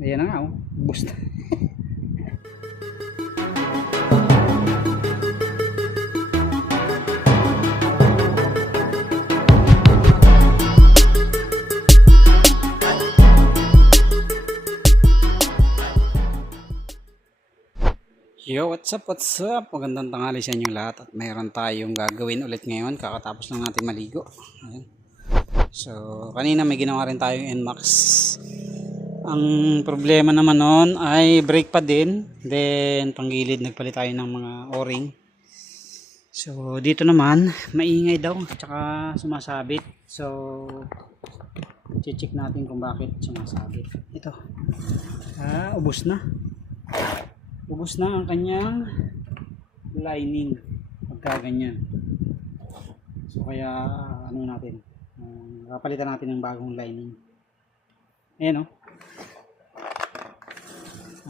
Ayan na nga, oh. Boost. Yo, what's up, what's up? Magandang tanghali sa inyong lahat at mayroon tayong gagawin ulit ngayon. Kakatapos lang natin maligo. Ayan. So, kanina may ginawa rin tayong NMAX. Ang problema naman noon ay brake pa din. Then, panggilid nagpalit tayo ng mga o-ring. So, dito naman, maingay daw. Tsaka sumasabit. So, check natin kung bakit sumasabit. Ito. Ubos na. Ubos na ang kanyang lining pagka ganyan. So kaya ano natin, kapalitan natin ng bagong lining. Ayan o.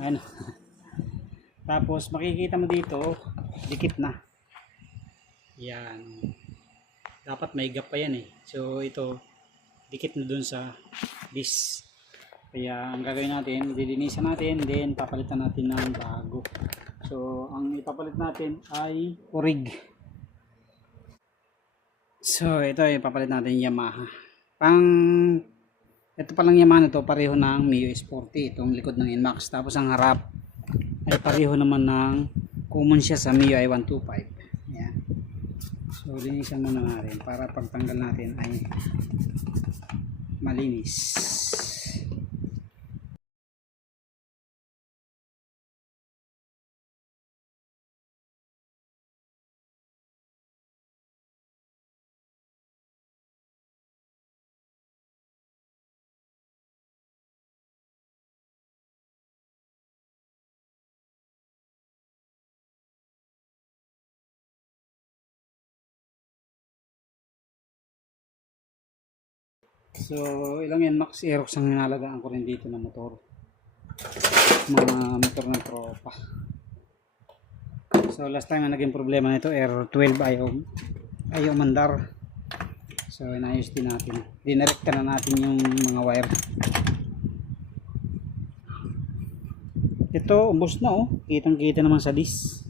Ayan o. Tapos makikita mo dito, dikit na. Yan. Dapat may gap pa yan eh. So ito, dikit na dun sa disc. Kaya ang gagawin natin, dilinisan natin, then papalitan natin ng bago. So ang ipapalit natin ay orig. So ito ay ipapalit natin Yamaha. Ito palang Yamaha na to, pareho ng Mio S40, itong likod ng NMAX. Tapos ang harap ay pareho naman ng common siya sa Mio i125. Yan. So linisan muna natin para pagtanggal natin ay malinis. So, ilang yan Max Aerox ang hinalagaan ko rin dito na motor. Mga motor ng tropa. So, last time na naging problema nito, R12 ayaw mandar. So, inayos din natin. Dinirekta na natin yung mga wire. Ito, ubos na oh. Kitang-kita naman sa disc.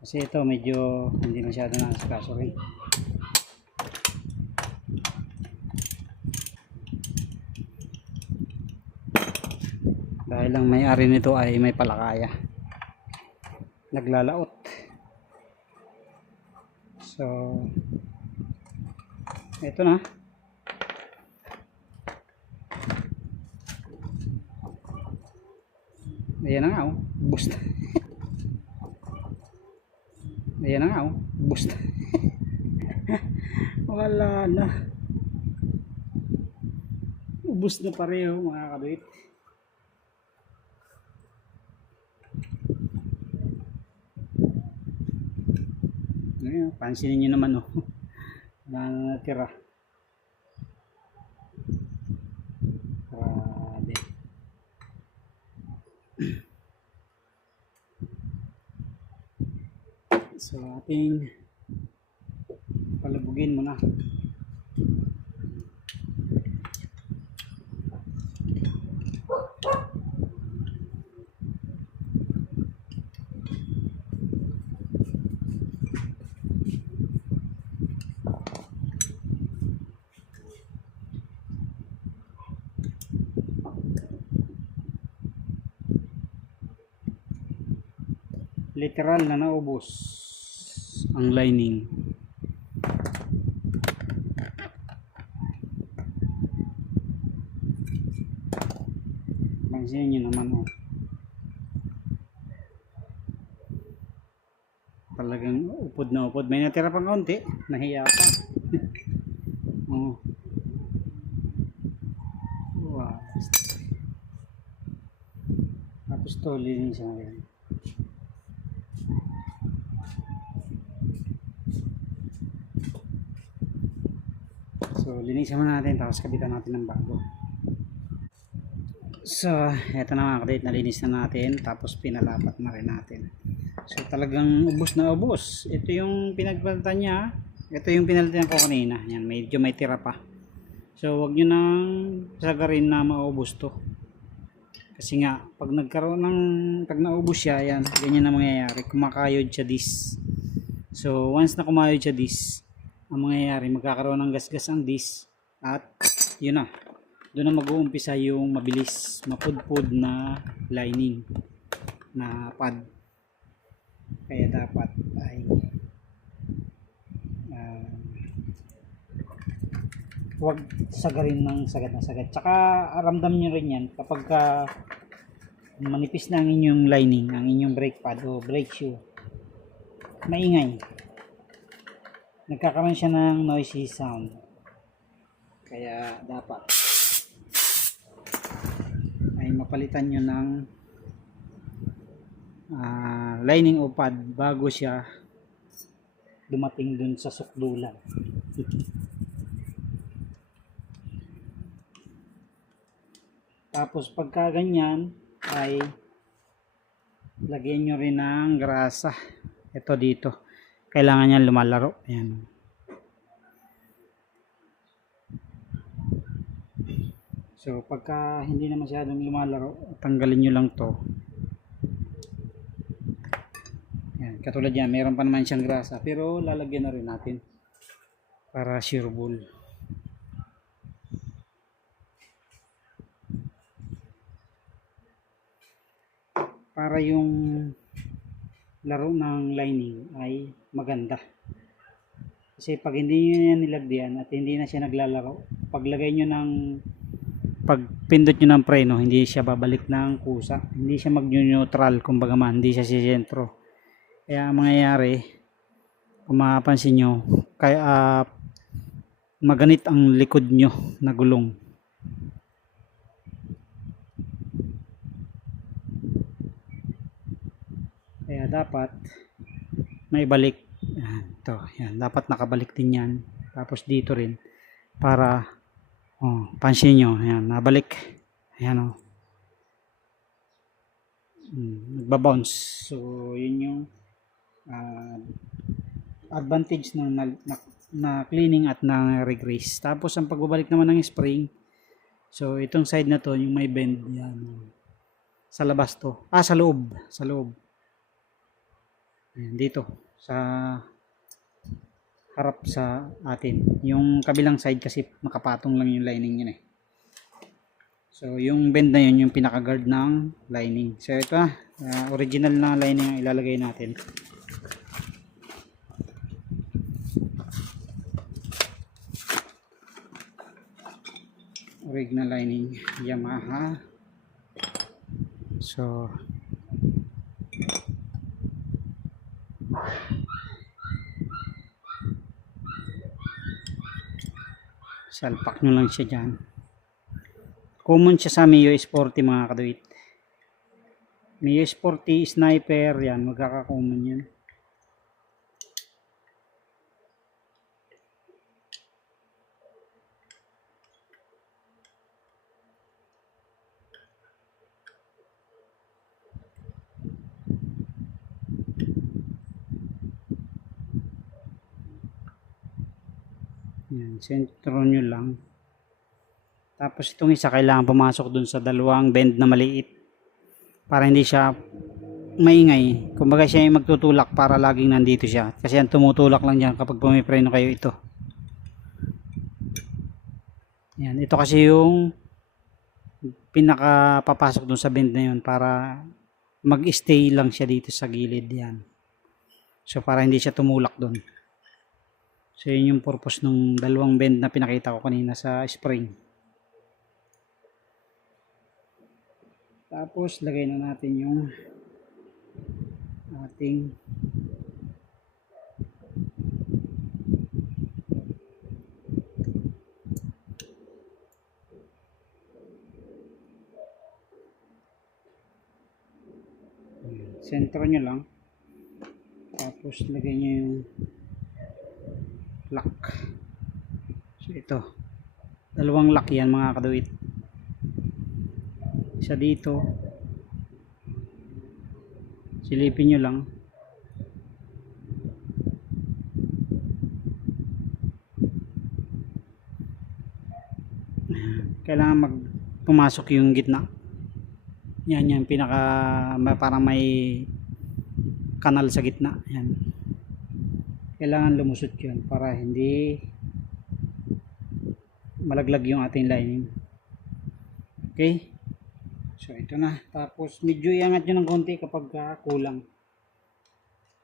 Kasi ito, medyo hindi masyado na asikaso rin. Dahil lang may-ari nito ay may palakaya, naglalaot. So ito na, ayan na nga oh, boost. Ayan na nga oh, boost. Wala na, ubos na pareho mga kabit. Ayan, pansinin nyo naman oh. Wala na natira. Grabe. So ating palabugin muna. Literal na naubos ang lining. Pansinin nyo naman oh. Talagang upod na upod. May natira pang kaunti, nahiya pa. Oh. Wow. Tapos to, linisan natin. So linisan muna natin, tapos kabitan natin ng bago. So eto na mga kadate, nalinis na natin, tapos pinalapat na rin natin. So talagang ubos na ubos. Ito yung pinagpalitan niya, ito yung pinalitan ko kanina. Yan, medyo may tira pa. So wag nyo nang sagarin na maubos to. Kasi nga, pag nagkaroon ng, pag naubos siya, yan, ganyan na mangyayari. Kumakayod siya dis. So once na kumayod siya dis, ang mangyayari, magkakaroon ng gasgas ang dis. At yun na, doon na mag-uumpisa yung mabilis, mapudpud na lining na pad. Kaya dapat ay huwag sagarin ng sagad na sagad. Tsaka ramdam nyo rin yan kapag manipis na ang inyong lining, ang inyong brake pad o brake shoe, maingay, nagkakaroon siya ng noisy sound. Kaya dapat ay mapalitan nyo ng lining o pad bago siya dumating dun sa sukdulan. Tapos pagka ganyan ay lagyan nyo rin ng grasa. Ito dito. Kailangan niya lumalaro. Ayan. So pagka hindi na masyadong lumalaro, tanggalin nyo lang to. Ayan. Katulad yan, meron pa naman siyang grasa. Pero lalagyan na rin natin para sureable. Para yung laro ng lining ay maganda. Kasi pag hindi nyo yan nilagyan at hindi na siya naglalaro, paglagay nyo ng, pagpindot nyo ng preno, hindi siya babalik ng kusa. Hindi siya mag-neutral, kumbaga man, hindi siya sisentro. Kaya ang mangyayari, kung mapapansin nyo, kaya maganit ang likod nyo na gulong. Kaya dapat maibalik. Ito, yan, dapat nakabalik din yan. Tapos dito rin para pansin nyo, yan, nabalik. Ayan nagbabounce. So yun yung advantage ng na cleaning at na regrease. Tapos ang pagbabalik naman ng spring, so itong side na to, yung may bend yan, sa labas to, sa loob ayan, dito sa harap sa atin. Yung kabilang side kasi makapatong lang yung lining yun So yung bend na yun yung pinaka guard ng lining. So ito original na lining ang ilalagay natin. Original lining Yamaha. So salpak nyo lang siya dyan. Common siya sa Mio S40 mga kaduit. Mio S40 Sniper, yan, magkaka-common yan. Yan, sentro nyo lang. Tapos itong isa kailangan pumasok dun sa dalawang bend na maliit para hindi siya maingay. Kumbaga siya yung magtutulak para laging nandito siya. Kasi yan tumutulak lang dyan kapag pumipreno kayo ito. Yan, ito kasi yung pinaka papasok dun sa bend na yun para mag-stay lang siya dito sa gilid yan. So para hindi siya tumulak dun. So yun yung purpose ng dalawang bend na pinakita ko kanina sa spring. Tapos lagay na natin yung ating sentro nyo lang. Tapos lagay nyo yung lock. So ito, dalawang lock yan mga kaduit. Isa dito, silipin nyo lang. Kailangan pumasok yung gitna. Yan yung pinaka parang may kanal sa gitna. Yan. Kailangan lumusot yun para hindi malaglag yung ating lining. Okay. So ito na. Tapos medyo iangat nyo ng konti kapag kulang.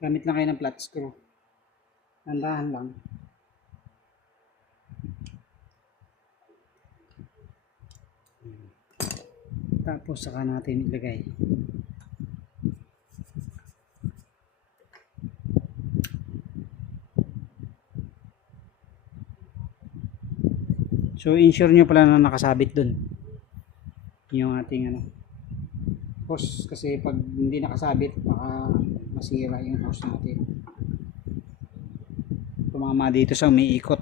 Gamit lang kayo ng flat screw. Tandahan lang. Tapos saka natin ilagay. So ensure nyo pala na nakasabit dun yung ating hose, kasi pag hindi nakasabit baka masira yung hose natin, tumama dito sa umiikot.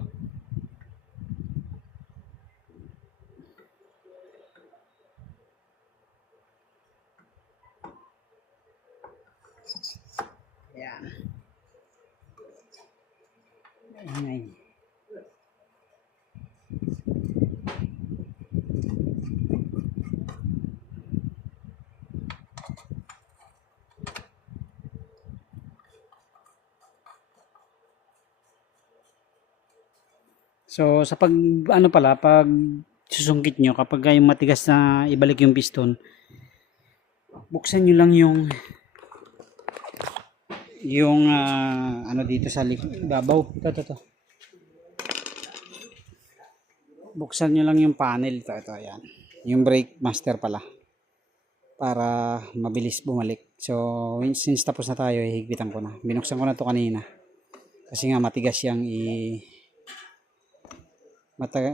Ayan. Ayan. So sa pag pag susungkit nyo, kapag yung matigas na ibalik yung piston, buksan nyo lang yung dito sa babaw. Ito. Buksan nyo lang yung panel. Ito, ayan. Yung brake master pala. Para mabilis bumalik. So, since tapos na tayo, higpitan ko na. Binuksan ko na to kanina. Kasi nga matigas yang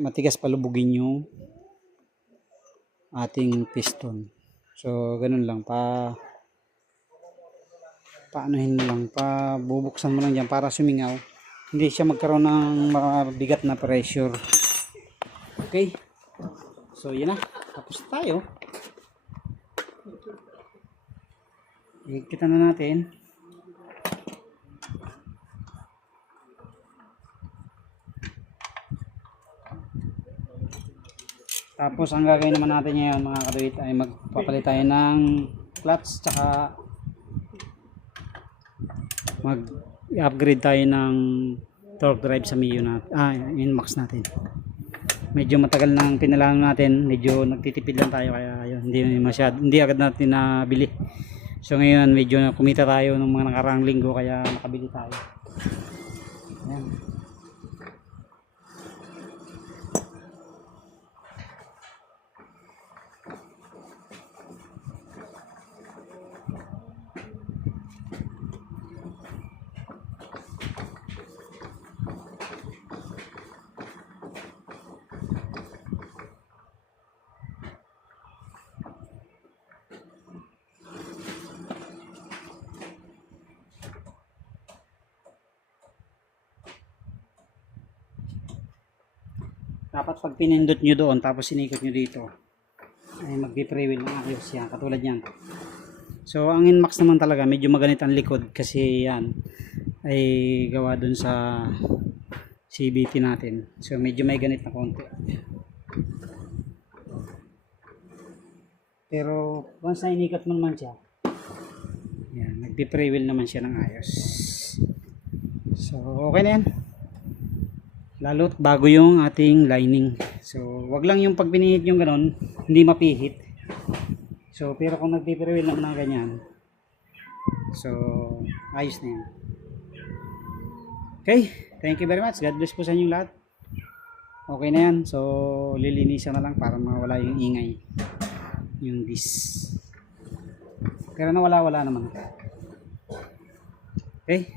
matigas palubugin yung ating piston. So, ganun lang. Paanohin mo lang. Bubuksan mo lang dyan para sumingaw. Hindi siya magkaroon ng mabigat na pressure. Okay. So, yun na. Tapos tayo. Higpitan na natin. Tapos ang gagawin naman natin ngayon mga kaduit ay magpapalit tayo ng clutch, tsaka mag-upgrade tayo ng torque drive sa Mio Inmax natin. Medyo matagal nang pinalaan natin, medyo nagtitipid lang tayo kaya ayun, hindi agad natin nabili. So ngayon medyo kumita tayo ng mga nakaraang linggo kaya nakabili tayo. Ayan. Dapat pag pinindot nyo doon tapos sinikot nyo dito ay mag-pre-wheel ng ayos yan, katulad yan. So ang Inmax naman talaga medyo maganit ang likod kasi yan ay gawa dun sa CVT natin. So medyo may ganit na konti. Pero once na inikat mo naman siya, yan, nag-pre-wheel naman siya ng ayos. So okay na yan. Lalo't bago yung ating lining. So, wag lang yung pag binihit yung ganon, hindi mapihit. So, pero kung nagpipirawil naman ng ganyan, so, ayos na yan. Okay, thank you very much. God bless po sa inyo lahat. Okay na yan. So, lilinisan na lang para mawala yung ingay. Yung disc. Pero nawala-wala naman. Okay.